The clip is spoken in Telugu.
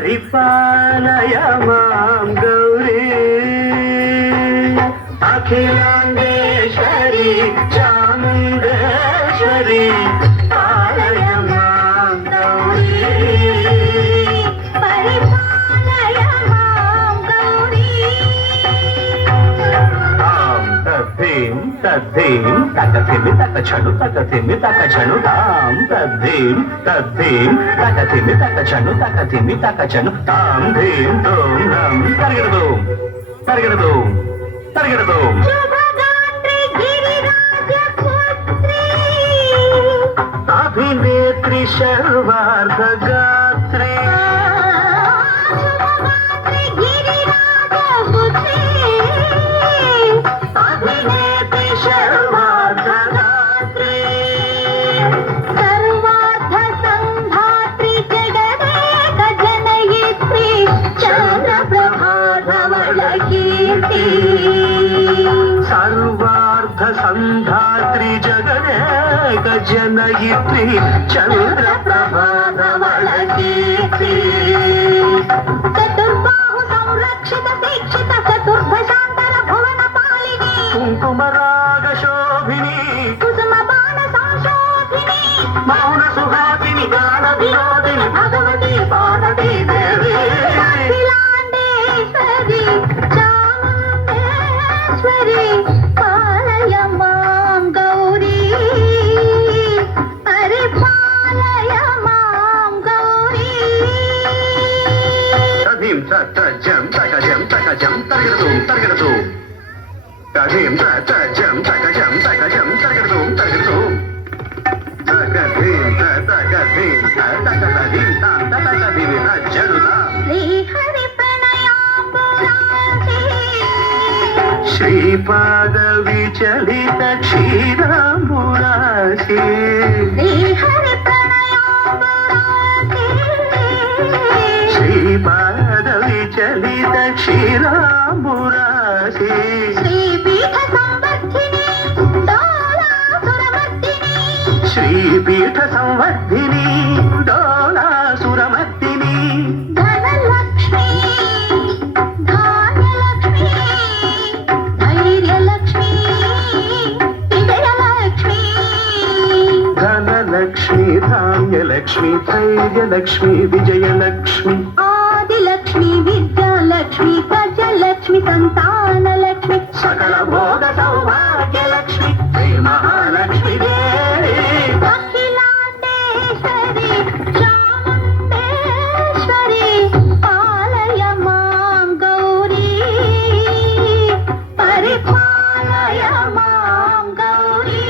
పరిపాలయ మాం గౌరీ అఖిలాండేశ్వరి చాముండేశ్వరి పాలయ మాం గౌరీ పరిపాలయ మాం గౌరీ తద్ధీం తద్ధీం తకథిమి తకచను తకథిమి తకచను తాం తద్ధీం తద్ధీం తకథిమి తకచను తకథిమి తకచను తాం ధీం తోం నం తరగడదు తరగడదు తరగడదు శుభగాత్రి గిరిరాజ పుత్రి అభినేత్రి సర్వార్థ గాత్రి శుభగాత్రి గిరిరాజ పుత్రి అభినేత్రి సర్వార్థ గాత్రి సర్వార్థ సంధాత్రి జగదేక జనయిత్రి చంద్రప్రభాధవళ కీర్తి సర్వార్థ సంధాత్రి జగదేక జనయిత్రి చంద్ర ప్రభాధవళ కీర్తి చతుర్బాహు సంరక్షిత దీక్షిత చతుర్భశాంతర భువన పాలిని కుంకుమరాగ శోభిని కుసుమ బాణ సంశోభిని మౌన సుహాసిని గాన వినోదిని భగవతి పార్వతీ దేవి అఖిలాండేశ్వరి చాముండేశ్వరి పాలయ మాం గౌరీ పరిపాలయ మాం గౌరీ తధీం తజం తగజం తగజం తరగడదు తరగడదు తధీం తజం తగజం తగజం తరగడదు తరగడదు తగధీం తగధీం తగధీం తగధీం తజడుదా శ్రీహరి ప్రణయాంబురాసి శ్రీపాద విచలిత క్షీరాంబురాశి శ్రీహరి ప్రణయాంబురాసి శ్రీపాద విచలిత క్షీరాంబురాశి శ్రీపీఠ సంవర్ధిని డోలాసురమర్దిని శ్రీపీఠ సంవర్ధిని డోలాసురమర్దిని ధనలక్ష్మి ధాన్యలక్ష్మి ధైర్యలక్ష్మి విజయలక్ష్మి ధనలక్ష్మి ధాన్యలక్ష్మి ధైర్యలక్ష్మి విజయలక్ష్మి ఆదిలక్ష్మి విద్యాలక్ష్మి గజలక్ష్మి సంతానలక్ష్మి సకల భోగ సౌభాగ్యలక్ష్మి శ్రీ మహాలక్ష్మి దేవి అఖిలాండేశ్వరి చాముండేశ్వరి పాలయ మాం గౌరీ పరిపాలయ మాం గౌరీ